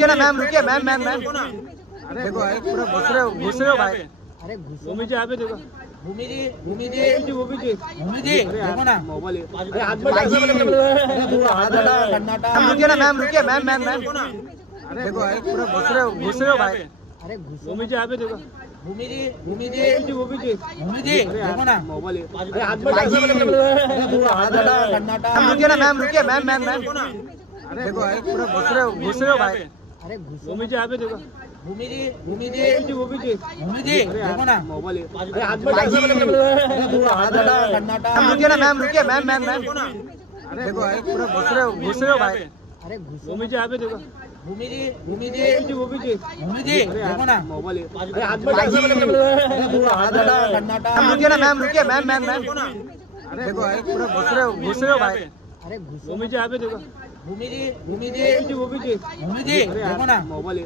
रुकिए ना मैम, रुकिए मैम मैम मैम। देखो भाई पूरा घुस रहे हो भाई। अरे भूमि जी आप देखो, भूमि जी देखो ना मोबाइल रुकिए ना मैम, रुकिए मैम मैम मैम। देखो भाई पूरा घुस रहे हो भाई। अरे भूमि जी आप देखो, भूमि जी देखो ना मोबाइल रुकिए ना मैम, रुकिए मैम मैम मैम। देखो भाई पूरा घुस रहे हो भाई। अरे भूमि जी आप देखो, भूमि जी देखो ना मोबाइल रुकिए ना मैम, रुकिए मैम मैम मैम। देखो भाई पूरा घुस रहे हो भाई। अरे भूमि जी आप देखो, भूमि जी देखो ना मोबाइल रुकिए ना मैम, रुकिए मैम मैम मैम। देखो भाई पूरा घुस रहे हो भाई। अरे भूमि जी आप देखो, भूमि जी देखो ना मोबाइल